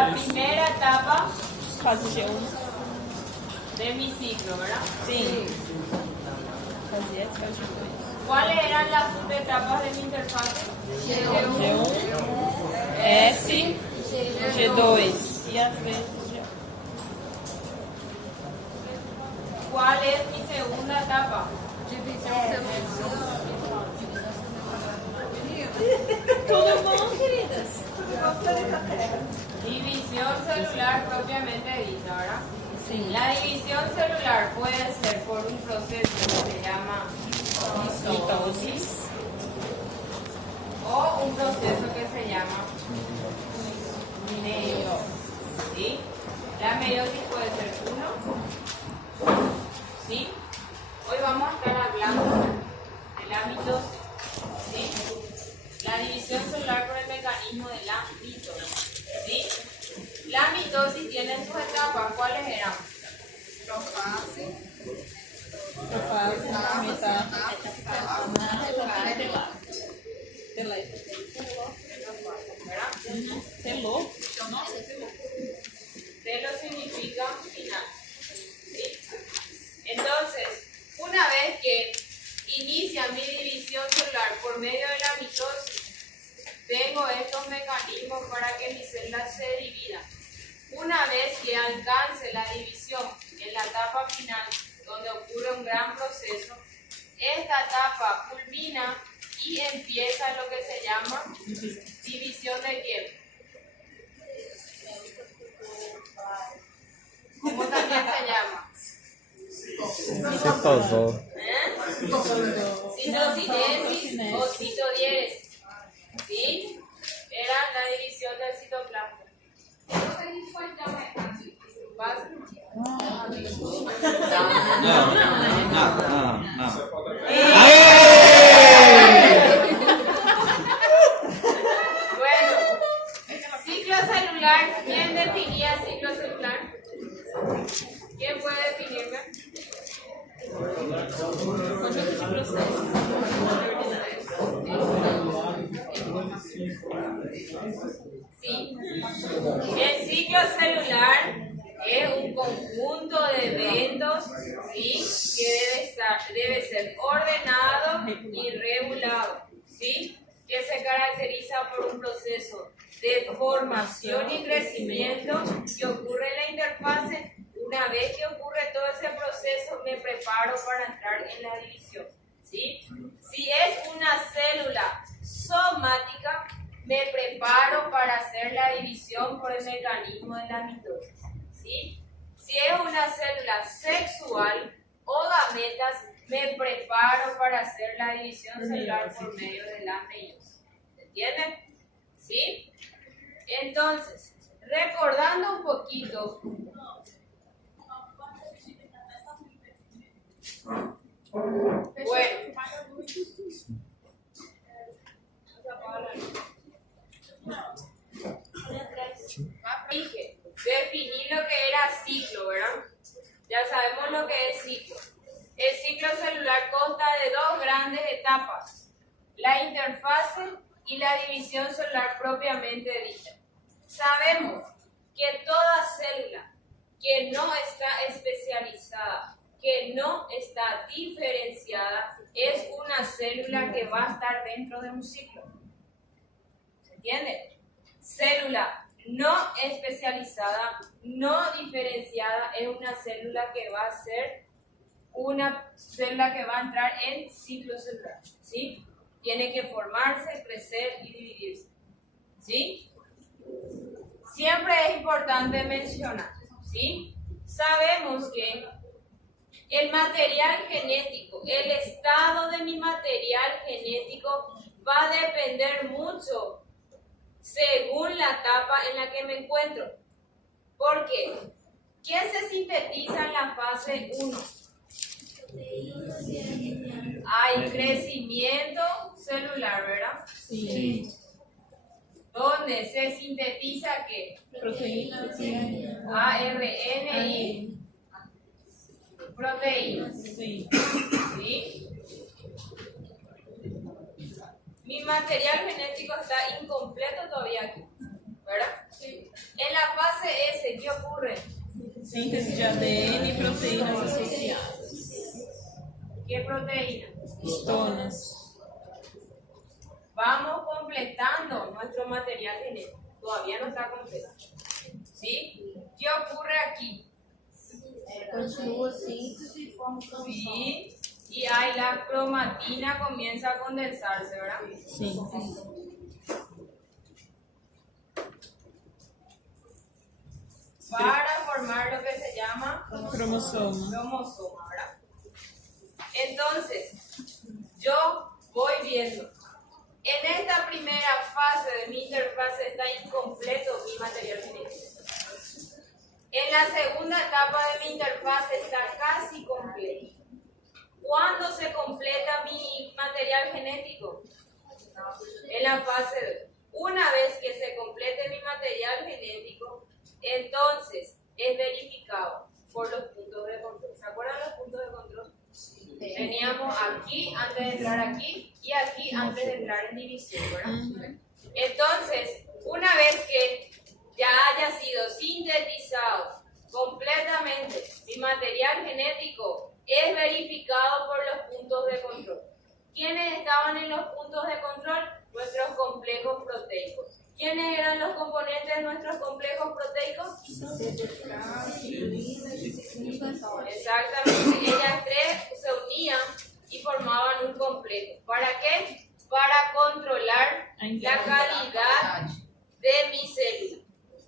La primera etapa Fase 1. de mi ciclo, ¿verdad? Sí. Fase 10, fase 2. ¿Cuáles eran las subetapas de mi interfase? G1, S, G2 e às vezes G1. ¿Cuál es mi segunda etapa? Tudo bom, queridas? División celular propiamente dicha, ¿verdad? Sí. La división celular puede ser por un proceso que se llama mitosis o un proceso que se llama meiosis. ¿Sí? La meiosis puede ser 1. ¿Sí? Hoy vamos a estar hablando de la mitosis. ¿Sí? La división celular por el mecanismo de la mitosis. ¿Sí? La mitosis tiene sus etapas. ¿Cuáles eran? Profase, ¿Verdad? telô. Telo significa final. ¿Sí? Entonces, una vez que inicia mi división celular por medio de la mitosis, tengo estos mecanismos para que mi célula se divida. Una vez que alcance la división en la etapa final, donde ocurre un gran proceso, esta etapa culmina y empieza lo que se llama división de qué? ¿Cómo también se llama? Citosol. Citocinesis o citodiéresis. ¿Sí? Era la división del citoplasma. ¿Pasa? No. Bueno, ciclo celular. ¿Quién definía ciclo celular? ¿Quién puede definirme? Sí. El ciclo celular es un conjunto de eventos, ¿sí?, que debe ser ordenado y regulado, ¿sí?, que se caracteriza por un proceso de formación y crecimiento que ocurre en la interfase. Una vez que ocurre todo ese proceso, me preparo para entrar en la división, ¿sí? Si es una célula somática, me preparo para hacer la división por el mecanismo de la mitosis, ¿sí? Si es una célula sexual o gametas, me preparo para hacer la división celular por medio de la meiosis. ¿Se entiende? ¿Sí? Entonces, recordando un poquito. Bueno. Dije, definí lo que era ciclo, ¿verdad? Ya sabemos lo que es ciclo. El ciclo celular consta de dos grandes etapas: la interfase y la división celular propiamente dicha. Sabemos que toda célula que no está especializada, que no está diferenciada, es una célula que va a estar dentro de un ciclo. ¿Se entiende? Célula no especializada, no diferenciada, es una célula que va a ser una célula que va a entrar en ciclo celular, ¿sí? Tiene que formarse, crecer y dividirse, ¿sí? Siempre es importante mencionar, ¿sí? Sabemos que el material genético, el estado de mi material genético va a depender mucho según la etapa en la que me encuentro. ¿Por qué? ¿Qué se sintetiza en la fase 1? Hay crecimiento celular, ¿verdad? Sí. ¿Dónde se sintetiza qué? Proteínas. ARN y proteínas. Sí. ¿Sí? Mi material genético está incompleto todavía aquí, ¿verdad? Sí. En la fase S, ¿qué ocurre? Síntesis de ADN y proteínas asociadas. ¿Qué proteína? Histonas. Vamos completando nuestro material genético. Todavía no está completo. ¿Sí? ¿Qué ocurre aquí? Continúa síntese y forma Sí. Y ahí la cromatina comienza a condensarse, ¿verdad? Sí. Para formar lo que se llama Cromosoma. cromosoma, ¿verdad? Entonces, yo voy viendo. En esta primera fase de mi interfase está incompleto mi material genético. En la segunda etapa de mi interfase está casi completo. ¿Cuándo se completa mi material genético? En la fase 2. Una vez que se complete mi material genético, entonces es verificado por los puntos de control. ¿Se acuerdan los puntos de control? Teníamos aquí antes de entrar aquí y aquí antes de entrar en división, ¿verdad? Entonces, una vez que ya haya sido sintetizado completamente mi material genético, es verificado por los puntos de control. ¿Quiénes estaban en los puntos de control? Nuestros complejos proteicos. ¿Quiénes eran los componentes de nuestros complejos proteicos? Exactamente. Ellas tres se unían y formaban un complejo. ¿Para qué? Para controlar la calidad de mi célula.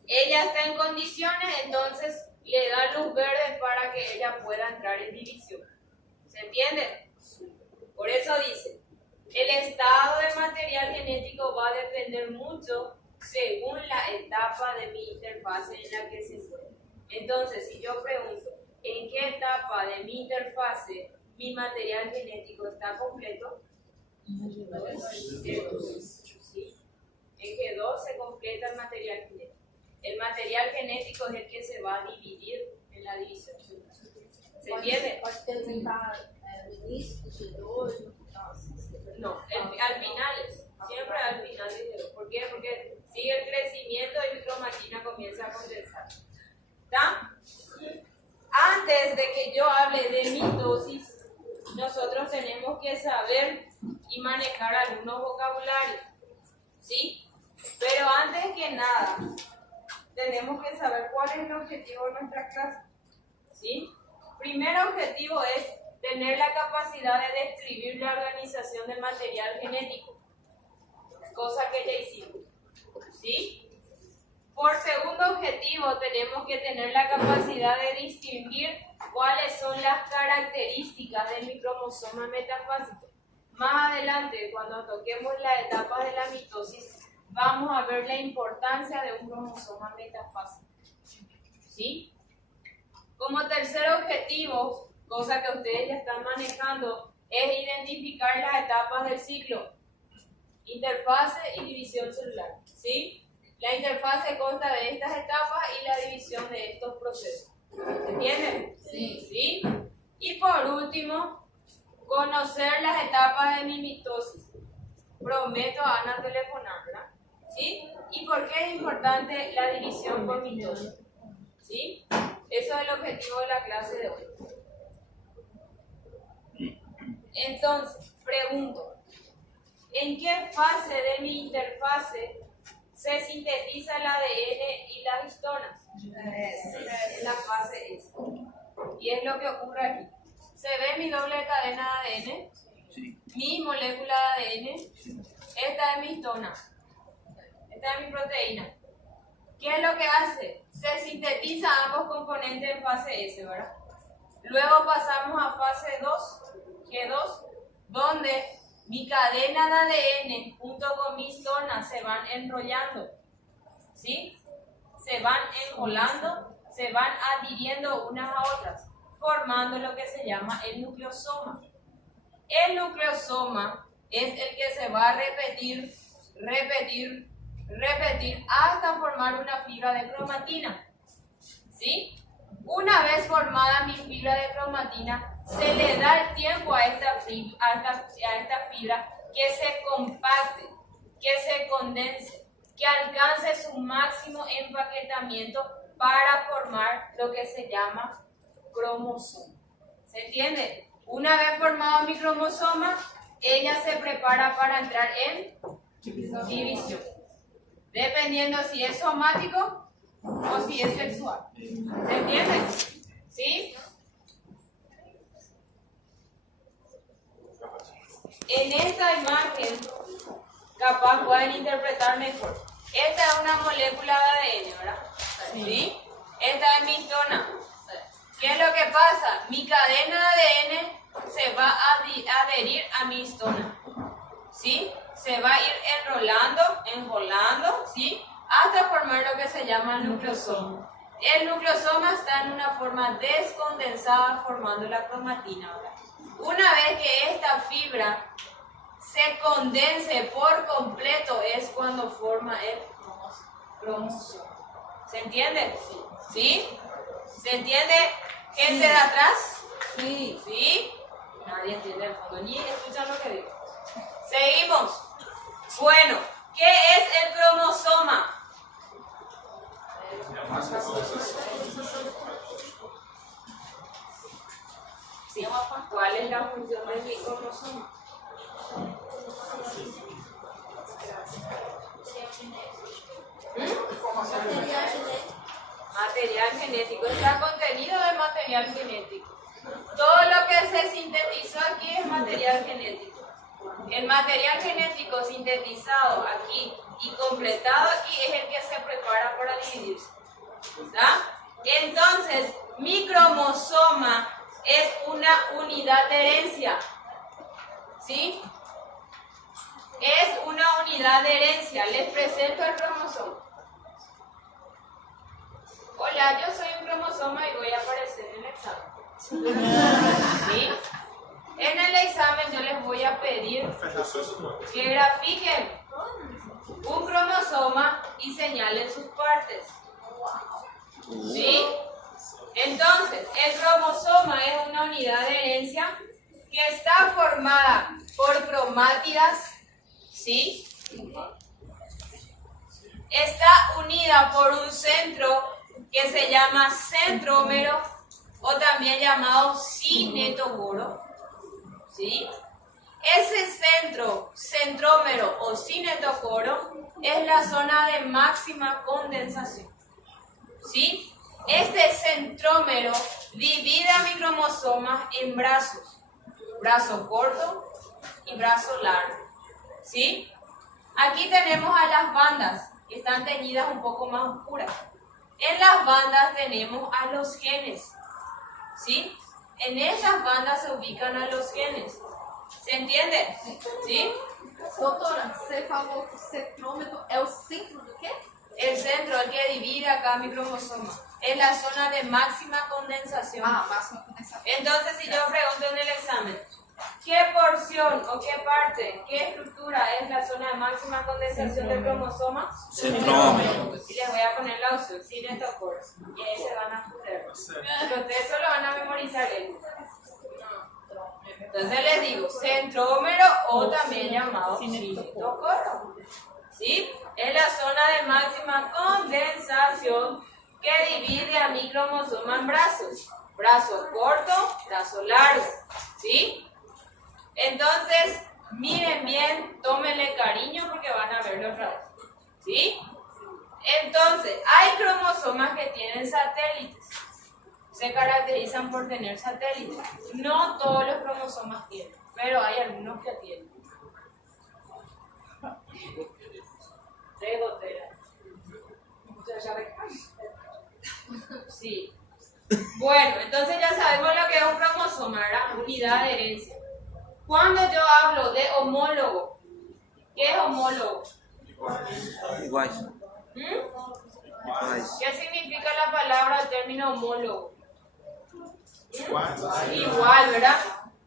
Ella está en condiciones, entonces le da luz verde para que ella pueda entrar en división. ¿Se entiende? Por eso dice, el estado de material genético va a depender mucho según la etapa de mi interfase en la que se encuentra. Entonces, si yo pregunto, ¿en qué etapa de mi interfase mi material genético está completo? ¿Sí? En G2 se completa el material genético. El material genético es el que se va a dividir en la división. ¿Se entiende? Pode perguntar no início do G2, no final, assim. No, al final, siempre al final de G2. ¿Por qué? Porque sigue el crecimiento y mi cromatina comienza a condensar. ¿Está? Antes de que yo hable de mitosis, nosotros tenemos que saber y manejar algunos vocabularios. ¿Sí? Pero antes que nada, tenemos que saber cuál es el objetivo de nuestra clase. ¿Sí? Primer objetivo es tener la capacidad de describir la organización del material genético, cosa que ya hicimos. ¿Sí? Por segundo objetivo, tenemos que tener la capacidad de distinguir cuáles son las características de mi cromosoma metafásico. Más adelante, cuando toquemos la etapa de la mitosis, vamos a ver la importancia de un cromosoma metafásico. ¿Sí? Como tercer objetivo, cosa que ustedes ya están manejando, es identificar las etapas del ciclo. Interfase y división celular. ¿Sí? La interfase consta de estas etapas y la división de estos procesos. ¿Entienden? Sí. ¿Sí? Y por último, conocer las etapas de mi mitosis. Prometo a Ana telefonar, ¿verdad? ¿Sí? ¿Y por qué es importante la división por mitosis? ¿Sí? Eso es el objetivo de la clase de hoy. Entonces, pregunto, ¿en qué fase de mi interfase se sintetiza el ADN y las histonas? En la fase S. Y es lo que ocurre aquí. ¿Se ve mi doble cadena de ADN? Sí. Mi molécula de ADN. Esta es mi histona. Esta es mi proteína. ¿Qué es lo que hace? Se sintetiza ambos componentes en fase S, ¿verdad? Luego pasamos a fase 2, G2, donde mi cadena de ADN junto con mi histona se van enrollando. ¿Sí? Se van enrolando, se van adhiriendo unas a otras, formando lo que se llama el nucleosoma. El nucleosoma es el que se va a repetir hasta formar una fibra de cromatina. ¿Sí? Una vez formada mi fibra de cromatina, se le da el tiempo a esta fibra que se compacte, que se condense, que alcance su máximo empaquetamiento para formar lo que se llama cromosoma. ¿Se entiende? Una vez formado mi cromosoma, ella se prepara para entrar en división. Dependiendo si es somático o si es sexual. ¿Se entiende? ¿Sí? En esta imagen, capaz pueden interpretar mejor. Esta es una molécula de ADN, ¿verdad? ¿Sí? Esta es mi histona. ¿Qué es lo que pasa? Mi cadena de ADN se va a adherir a mi histona. ¿Sí? Se va a ir enrolando, ¿sí? Hasta formar lo que se llama el nucleosoma. El nucleosoma está en una forma descondensada formando la cromatina, ¿verdad? Una vez que esta fibra se condense por completo es cuando forma el cromosoma. ¿Se entiende? ¿Sí? ¿Se entiende, gente de atrás? Sí. ¿Sí? Nadie entiende el fondo, ni escuchan lo que digo. Seguimos. Bueno, ¿qué es el cromosoma? Sí. ¿Cuál es la función de mi cromosoma? Material genético. Está contenido de material genético. Todo lo que se sintetizó aquí es material genético. El material genético sintetizado aquí y completado aquí es el que se prepara para dividirse. ¿Está? Entonces, mi cromosoma es una unidad de herencia. ¿Sí? Es una unidad de herencia. Les presento el cromosoma. Hola, yo soy un cromosoma y voy a aparecer en el examen. ¿Sí? En el examen yo les voy a pedir que grafiquen un cromosoma y señalen sus partes. ¿Sí? Entonces, el cromosoma es una unidad de herencia que está formada por cromátidas, ¿sí? Está unida por un centro que se llama centrómero o también llamado cinetocoro, ¿sí? Ese centrómero o cinetocoro es la zona de máxima condensación, ¿sí? Este centrómero divide a mi cromosoma en brazos, brazo corto y brazo largo, ¿sí? Aquí tenemos a las bandas que están teñidas un poco más oscuras. En las bandas tenemos a los genes, ¿sí? En esas bandas se ubican a los genes. ¿Se entiende? ¿Sí? Doutora, você falou que o centrômetro é o centro do quê? El centro, el que divide acá mi cromosoma, es la zona de máxima condensación. Ah, máxima condensação. Entonces, si yo pregunto en el examen, ¿qué porción o qué parte, qué estructura es la zona de máxima condensación del cromosoma? Centrómero. Y les voy a poner la opción cinetocoro. Y ahí se van a poner. Pero ustedes solo van a memorizar eso. Entonces les digo, centrómero o también llamado cinetocoro. ¿Sí? Es la zona de máxima condensación que divide a mi cromosoma en brazos. Brazo corto, brazo largo. ¿Sí? Entonces, miren bien, tómenle cariño porque van a verlo otra vez. ¿Sí? Entonces, hay cromosomas que tienen satélites. Se caracterizan por tener satélites. No todos los cromosomas tienen, pero hay algunos que tienen. De gotera. Sí. Bueno, entonces ya sabemos lo que es un cromosoma, ¿verdad? Unidad de herencia. Cuando yo hablo de homólogo, ¿qué es homólogo? Iguais. ¿Qué significa la palabra, el término homólogo? Igual, ¿verdad?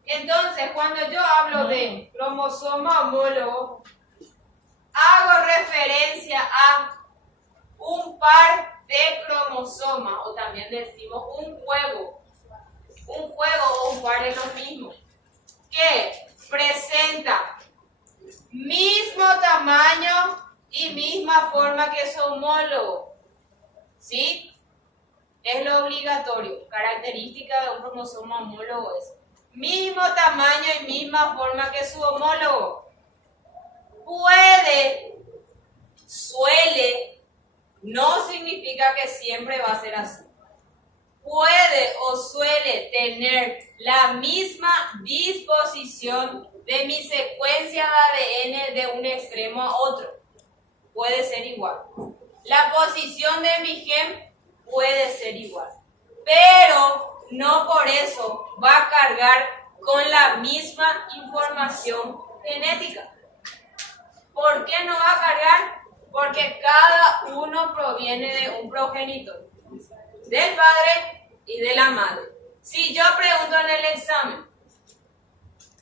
Entonces, cuando yo hablo de cromosoma homólogo, hago referencia a un par de cromosomas, o también decimos un juego o un par es lo mismo, que presenta mismo tamaño y misma forma que su homólogo. ¿Sí? Es lo obligatorio. Característica de un cromosoma homólogo es mismo tamaño y misma forma que su homólogo. Puede, suele, no significa que siempre va a ser así. Puede o suele tener la misma disposición de mi secuencia de ADN de un extremo a otro. Puede ser igual. La posición de mi gen puede ser igual. Pero no por eso va a cargar con la misma información genética. ¿Por qué no va a cargar? Porque cada uno proviene de un progenitor, del padre y de la madre. Si yo pregunto en el examen,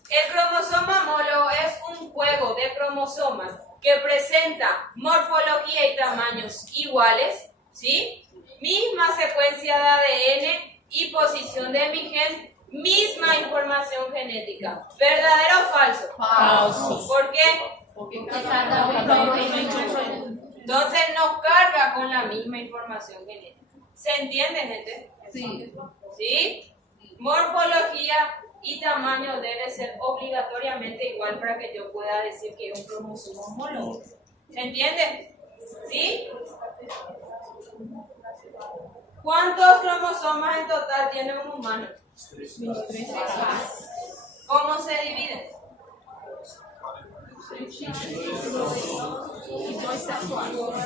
el cromosoma homólogo es un juego de cromosomas que presenta morfología y tamaños iguales, ¿sí? Misma secuencia de ADN y posición de mi gen, misma información genética. ¿Verdadero o falso? Falso. ¿Por qué? Porque cada uno Entonces no carga con la misma información genética. ¿Se entiende, gente? Sí. ¿Sí? Morfología y tamaño debe ser obligatoriamente igual para que yo pueda decir que es un cromosoma homólogo. ¿Se entiende? ¿Sí? ¿Cuántos cromosomas en total tiene un humano? ¿Cómo se dividen?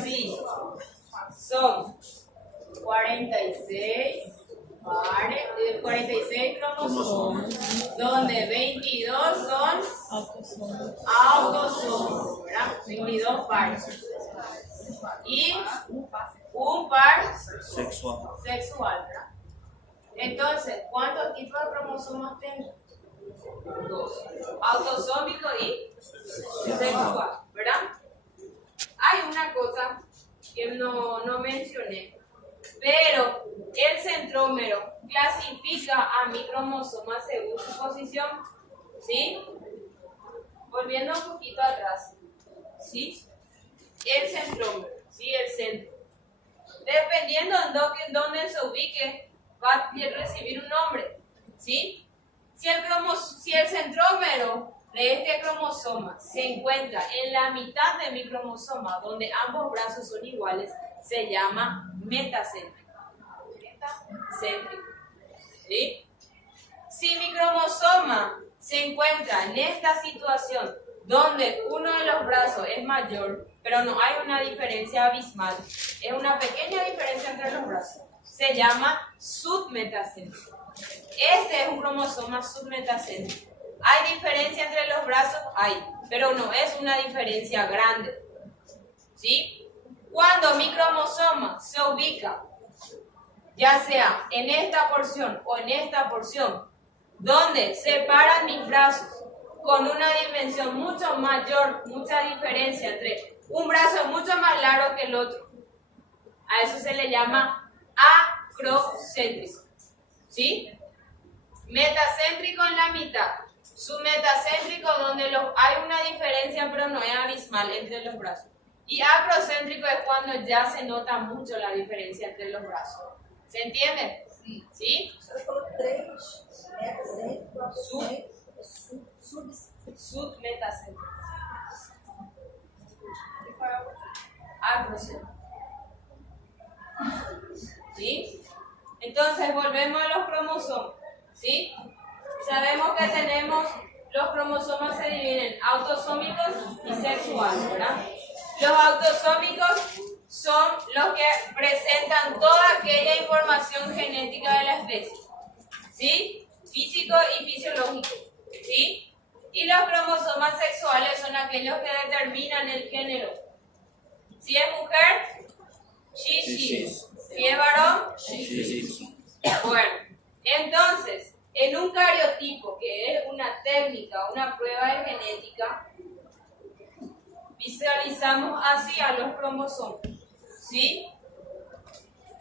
Sí, son 46 cromosomas, donde 22 son autosomos, ¿verdad? 22 pares. Y un par sexual, ¿verdad? Entonces, ¿cuántos tipos de cromosomas tengo? 2. Autosómico y sexual, ¿verdad? Hay una cosa que no mencioné, pero el centrómero clasifica a mi cromosoma según su posición, ¿sí? Volviendo un poquito atrás, ¿sí? El centrómero, ¿sí? El centro. Dependiendo en dónde se ubique, va a recibir un nombre, ¿sí? Si el centrómero de este cromosoma se encuentra en la mitad de mi cromosoma, donde ambos brazos son iguales, se llama metacéntrico. Metacéntrico. ¿Sí? Si mi cromosoma se encuentra en esta situación, donde uno de los brazos es mayor, pero no hay una diferencia abismal, es una pequeña diferencia entre los brazos, se llama submetacéntrico. Este es un cromosoma submetacéntrico. ¿Hay diferencia entre los brazos? Hay, pero no es una diferencia grande. ¿Sí? Cuando mi cromosoma se ubica, ya sea en esta porción o en esta porción, donde separan mis brazos con una dimensión mucho mayor, mucha diferencia entre un brazo mucho más largo que el otro, a eso se le llama acrocéntrico. ¿Sí? Metacéntrico en la mitad, submetacéntrico donde hay una diferencia pero no es abismal entre los brazos. Y acrocéntrico es cuando ya se nota mucho la diferencia entre los brazos. ¿Se entiende? Sí. ¿Sí? Você falou 3, metacêntrico, Submetacéntrico. Acrocéntrico. ¿Sí? Entonces volvemos a los cromosomas. ¿Sí? Sabemos que tenemos, los cromosomas se dividen en autosómicos y sexuales, ¿verdad? Los autosómicos son los que presentan toda aquella información genética de la especie, ¿sí? Físico y fisiológico, ¿sí? Y los cromosomas sexuales son aquellos que determinan el género. Si es mujer, she, she. Si es varón, she. Bueno, entonces, en un cariotipo, que es una técnica, una prueba de genética, visualizamos así a los cromosomas, ¿sí?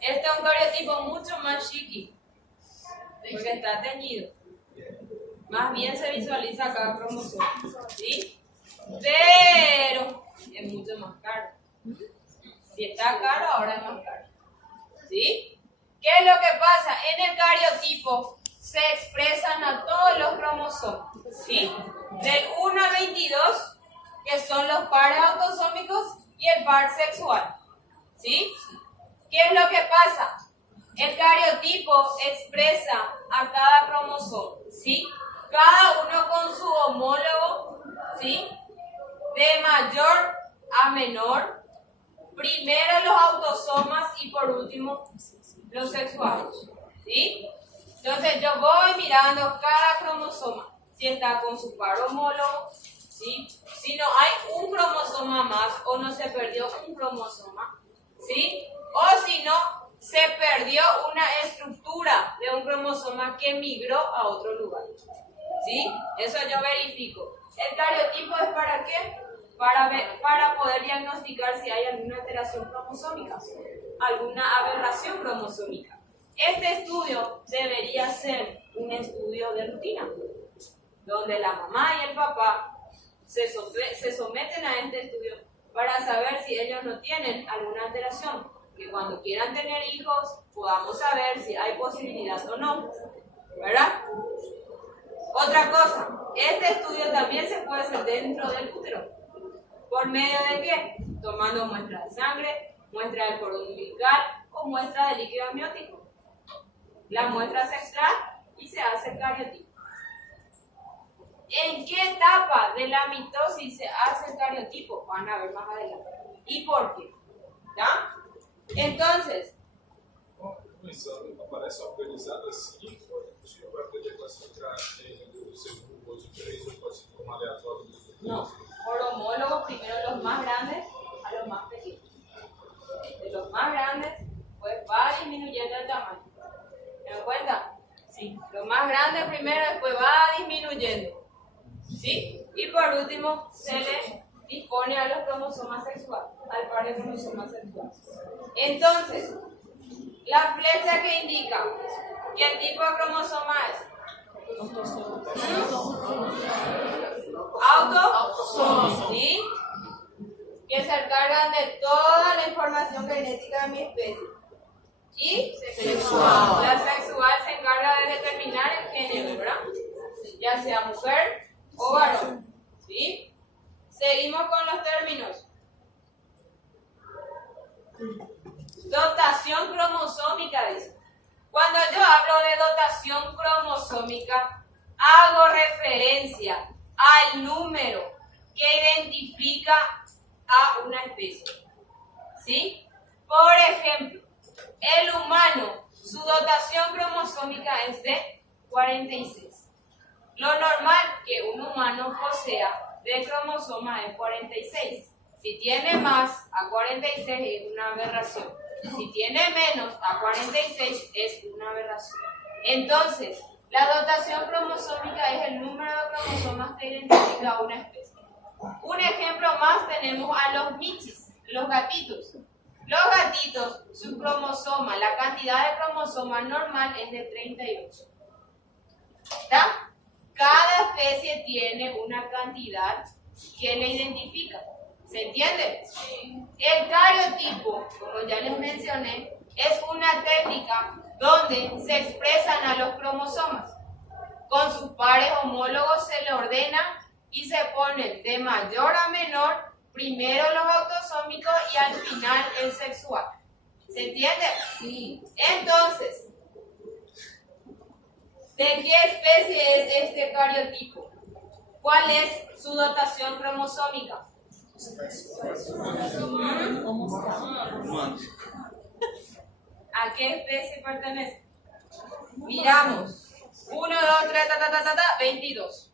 Este es un cariotipo mucho más chiqui, porque está teñido. Más bien se visualiza cada cromosoma, ¿sí? Pero es mucho más caro. Si está caro, ahora es más caro. ¿Sí? ¿Qué es lo que pasa? En el cariotipo se expresan a todos los cromosomas. ¿Sí? Del 1 al 22, que son los pares autosómicos y el par sexual. ¿Sí? ¿Qué es lo que pasa? El cariotipo expresa a cada cromosoma, ¿sí? Cada uno con su homólogo, ¿sí? De mayor a menor. Primero los autosomas y por último los sexuales, ¿sí? Entonces yo voy mirando cada cromosoma, si está con su par homólogo, ¿sí? Si no hay un cromosoma más o no se perdió un cromosoma, ¿sí? O si no, se perdió una estructura de un cromosoma que migró a otro lugar, ¿sí? Eso yo verifico. ¿El cariotipo es para qué? Para poder diagnosticar si hay alguna alteración cromosómica, alguna aberración cromosómica. Este estudio debería ser un estudio de rutina, donde la mamá y el papá se someten a este estudio para saber si ellos no tienen alguna alteración, que cuando quieran tener hijos podamos saber si hay posibilidad o no, ¿verdad? Otra cosa, este estudio también se puede hacer dentro del útero. ¿Por medio de qué? Tomando muestras de sangre, muestra del cordón umbilical o muestra de líquido amniótico. La muestra se extrae y se hace el cariotipo. ¿En qué etapa de la mitosis se hace el cariotipo? Van a ver más adelante. ¿Y por qué? ¿Ya? Entonces, Pensando, aparece organizado assim, possível para poder classificar do segundo ou de três, ou pode ser como aleatório. no, por homólogos, primero los más grandes a los más pequeños. De los más grandes, pues va disminuyendo el tamaño. ¿Se dan cuenta? Sí. Los más grandes primero, después va disminuyendo. ¿Sí? Y por último, se le dispone a los cromosomas sexuales, al par de cromosomas sexuales. Entonces, la flecha que indica qué tipo de cromosoma es. Autosomos, ¿sí? Que se encargan de toda la información genética de mi especie. Y sexual. La sexual se encarga de determinar el género, ¿verdad? Ya sea mujer o varón. ¿Sí? Seguimos con los términos. Dotación cromosómica, dice. Cuando yo hablo de dotación cromosómica, hago referencia al número que identifica a una especie. ¿Sí? Por ejemplo, el humano, su dotación cromosómica es de 46. Lo normal que un humano posea de cromosoma es 46. Si tiene más a 46 es una aberración. Si tiene menos a 46 es una aberración. Entonces, la dotación cromosómica es el número de cromosomas que identifica a una especie. Un ejemplo más tenemos a los michis, los gatitos. Los gatitos, su cromosoma, la cantidad de cromosomas normal es de 38. ¿Está? Cada especie tiene una cantidad que le identifica. ¿Se entiende? Sí. El cariotipo, como ya les mencioné, es una técnica donde se expresan a los cromosomas. Con sus pares homólogos se le ordena y se ponen de mayor a menor, primero los autosómicos y al final el sexual. ¿Se entiende? Sí. Entonces, ¿de qué especie es este cariotipo? ¿Cuál es su dotación cromosómica? ¿A qué especie pertenece? Miramos. 1, 2, 3, 22.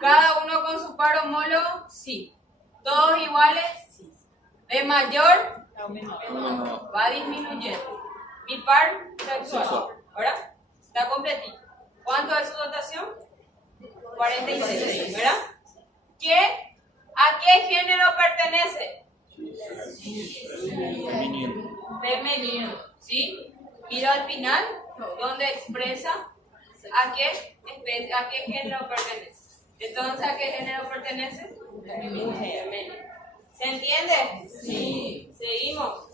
¿Cada uno con su par homólogo? Sí. ¿Todos iguales? Sí. ¿De mayor? Va disminuyendo. Mi par sexual. ¿Verdad? Está completito. ¿Cuánto es su dotación? 46, ¿verdad? ¿A qué género pertenece? Femenino. ¿Sí? Mira al final, donde expresa a qué género pertenece. Entonces, ¿a qué género pertenece? Femenino. ¿Se entiende? Sí. Seguimos.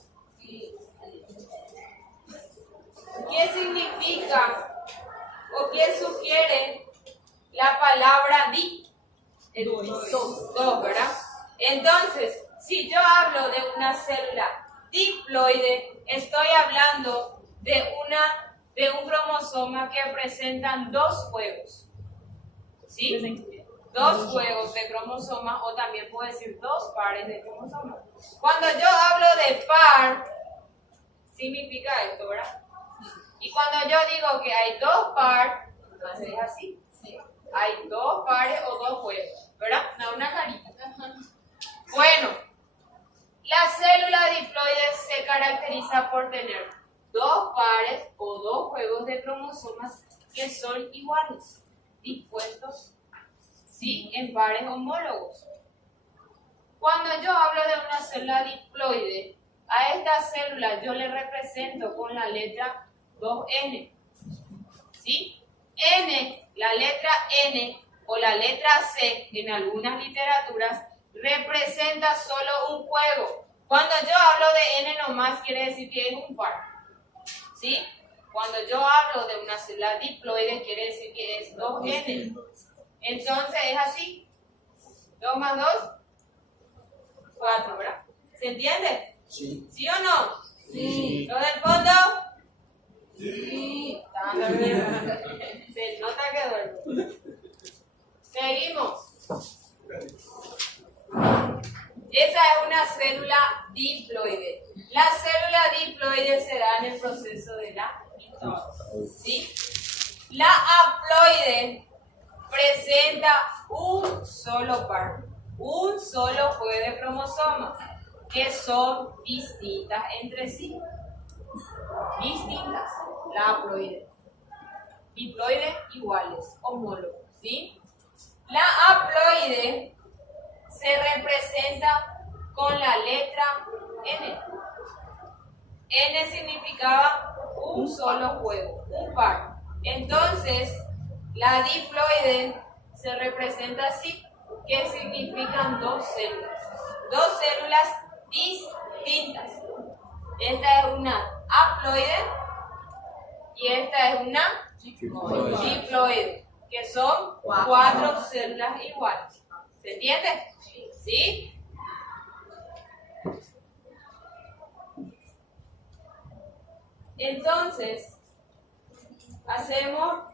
¿Qué significa o qué sugiere la palabra di? Dos, ¿verdad? Entonces, si yo hablo de una célula diploide, estoy hablando de un cromosoma que presentan dos juegos. ¿Sí? Dos juegos de cromosomas, o también puedo decir dos pares de cromosomas. Cuando yo hablo de par, significa esto, ¿verdad? Y cuando yo digo que hay dos pares, entonces es así. Hay dos pares o dos juegos, ¿verdad? Da una carita. Bueno, la célula diploide se caracteriza por tener dos pares o dos juegos de cromosomas que son iguales, dispuestos, ¿sí?, en pares homólogos. Cuando yo hablo de una célula diploide, a esta célula yo le represento con la letra 2N, ¿sí? N, la letra N o la letra C en algunas literaturas representa solo un juego. Cuando yo hablo de N nomás quiere decir que es un par, ¿sí? Cuando yo hablo de una célula diploide quiere decir que es 2N. Entonces es así. 2 más 2, 4, ¿verdad? ¿Se entiende? Sí. ¿Sí o no? Sí. ¿Los del fondo? Sí. Se nota que duermo. Seguimos. Esa es una célula diploide. La célula diploide se da en el proceso de la mitosis, ¿sí? La haploide presenta un solo par, un solo juego de cromosomas que son distintas entre sí. Distintas. La haploide. Diploide iguales, homólogos, ¿sí? La haploide se representa con la letra N. N significaba un solo juego, un par. Entonces, la diploide se representa así, que significan dos células distintas. Esta es una haploide y esta es una diploide, que son 4 células iguales. ¿Se entiende? ¿Sí? Entonces, hacemos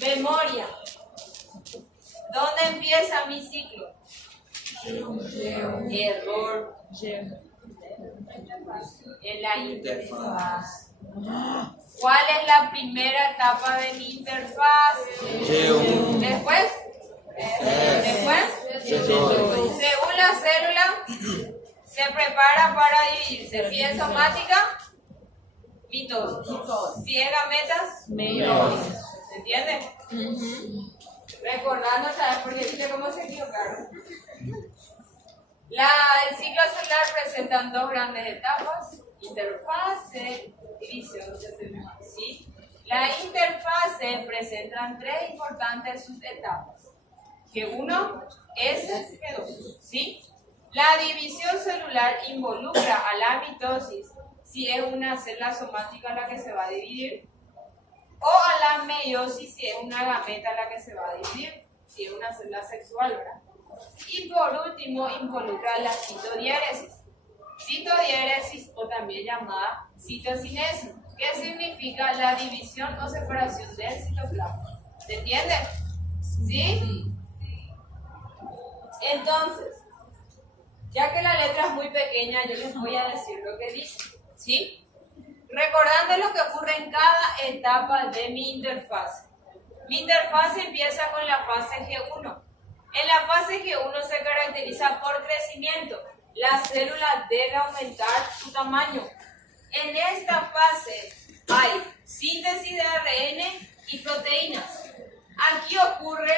memoria. ¿Dónde empieza mi ciclo? Error. En la interfaz. ¿Cuál es la primera etapa de mi interfaz? Después. Según la célula, se prepara para dividirse. Si es somática, mitosis. Si es gametas, meiosis. ¿Se entiende? Recordando, ¿sabes? Porque viste cómo se equivocaron. El ciclo celular presenta dos grandes etapas: interfase, división. ¿Sí? La interfase presenta 3 importantes subetapas. G1, S, G2. ¿Sí? La división celular involucra a la mitosis si es una célula somática la que se va a dividir, o a la meiosis si es una gameta la que se va a dividir, si es una célula sexual, ¿verdad? Y por último, involucra la citodiéresis. Citodiéresis, o también llamada citocinesis, que significa la división o separación del citoplasma. ¿Se entiende? ¿Sí? Entonces, ya que la letra es muy pequeña, yo les voy a decir lo que dice, ¿sí? Recordando lo que ocurre en cada etapa de mi interfase. Mi interfase empieza con la fase G1. En la fase G1 se caracteriza por crecimiento. La célula debe aumentar su tamaño. En esta fase hay síntesis de ARN y proteínas. Aquí ocurre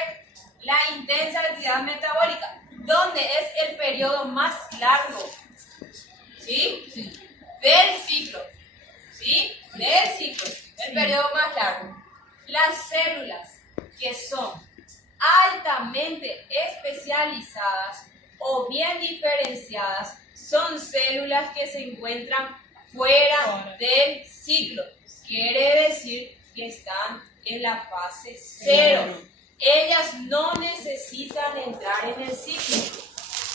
la intensa actividad metabólica, donde es el periodo más largo, ¿sí?, del ciclo, ¿sí?, del ciclo, el periodo más largo. Las células que son altamente especializadas o bien diferenciadas son células que se encuentran fuera del ciclo. Quiere decir que están en la fase 0. Ellas no necesitan entrar en el ciclo.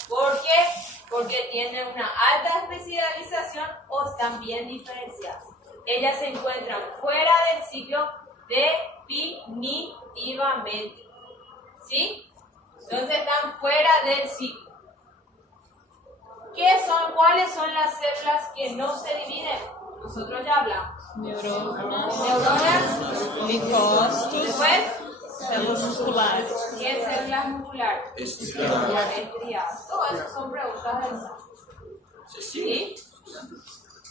¿Por qué? Porque tienen una alta especialización o están bien diferenciadas. Ellas se encuentran fuera del ciclo definitivamente. ¿Sí? Entonces están fuera del ciclo. ¿Cuáles son las células que no se dividen? Nosotros ya hablamos. Neuronas, linfócitos, después, células musculares. ¿qué células musculares? Estriadas. Todas esas son preguntas del examen. ¿Sí?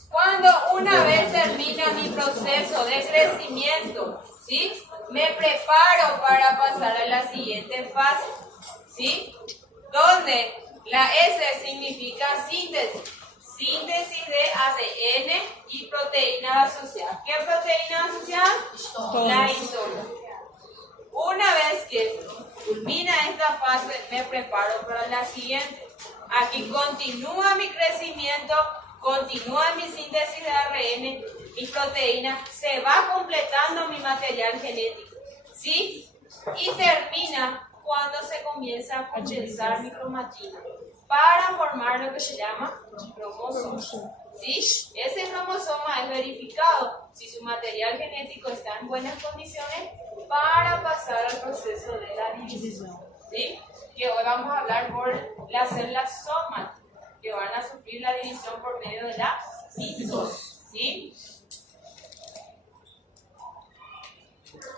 Cuando una vez termina mi proceso de crecimiento, ¿sí? Me preparo para pasar a la siguiente fase, ¿sí? Donde la S significa síntesis. Síntesis de ADN y proteínas asociadas. ¿Qué proteínas asociadas? La histona. Una vez que culmina esta fase, me preparo para la siguiente. Aquí continúa mi crecimiento, continúa mi síntesis de ARN, mis proteínas, se va completando mi material genético, ¿sí? Y termina cuando se comienza a condensar mi cromatina para formar lo que se llama cromosoma, ¿sí? Ese cromosoma es verificado si su material genético está en buenas condiciones para pasar al proceso de la división, ¿sí? Que hoy vamos a hablar por las células somáticas, que van a sufrir la división por medio de la mitosis, ¿sí?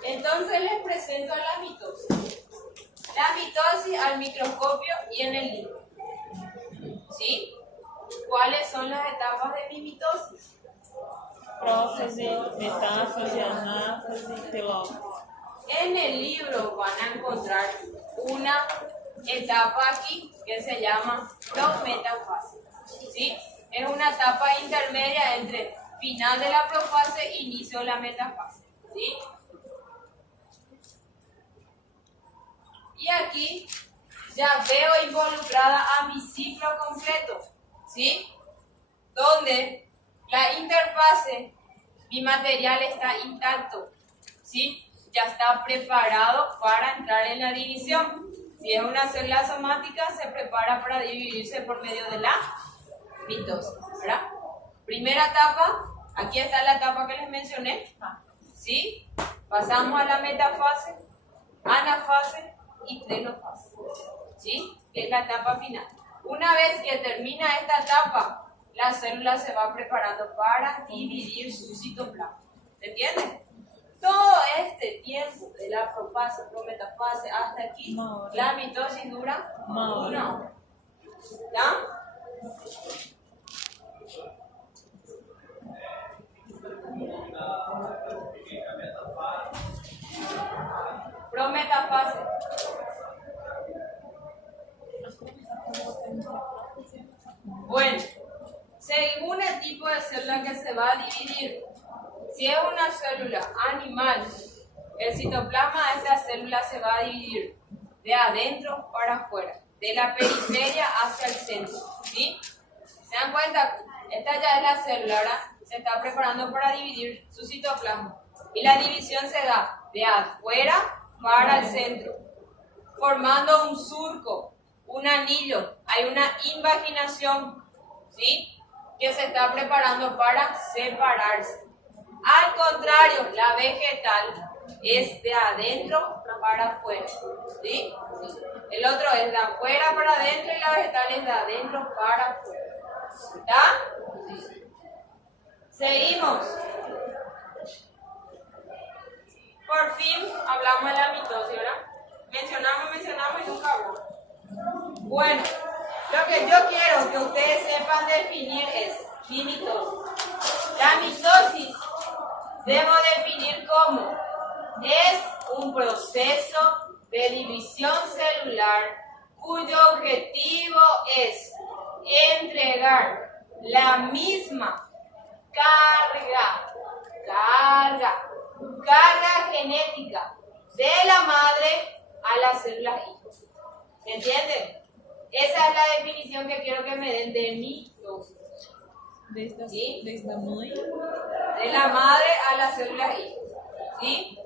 Entonces les presento la mitosis. La mitosis al microscopio y en el libro, ¿sí? ¿Cuáles son las etapas de mi mitosis? Prófase, metáfase, anáfase, telófase. En el libro van a encontrar una etapa aquí que se llama prometafase, ¿sí? Es una etapa intermedia entre final de la profase e inicio de la metafase, ¿sí? Y aquí ya veo involucrada a mi ciclo completo, ¿sí? Donde la interfase, mi material está intacto, ¿sí? Ya está preparado para entrar en la división. Si es una célula somática, se prepara para dividirse por medio de la mitosis, ¿verdad? Primera etapa, aquí está la etapa que les mencioné, ¿sí? Pasamos a la metafase, anafase y telofase, ¿sí? Que es la etapa final. Una vez que termina esta etapa, la célula se va preparando para dividir su citoplasma. ¿Se entiende? Todo este tiempo de la profase, prometafase hasta aquí, la mitosis dura una hora. ¿Ya? Prometafase. Bueno, según el tipo de célula que se va a dividir, si es una célula animal, el citoplasma de esa célula se va a dividir de adentro para afuera, de la periferia hacia el centro, ¿sí? ¿Se dan cuenta? Esta ya es la célula, ¿verdad? Se está preparando para dividir su citoplasma. Y la división se da de afuera para el centro, formando un surco, un anillo. Hay una invaginación, ¿sí? Que se está preparando para separarse. Al contrario, la vegetal es de adentro para afuera, ¿sí? El otro es de afuera para adentro y la vegetal es de adentro para afuera. ¿Está? Seguimos. Por fin hablamos de la mitosis, ¿verdad? Mencionamos y nunca hablamos. Bueno, lo que yo quiero que ustedes sepan definir es mi mitosis. La mitosis debo definir como es un proceso de división celular cuyo objetivo es entregar la misma carga genética de la madre a las células hijos. ¿Se entiende? Esa es la definición que quiero que me den de mitosis. Desde, ¿Sí? desde a mãe De la madre a las células hijas. ¿Sí?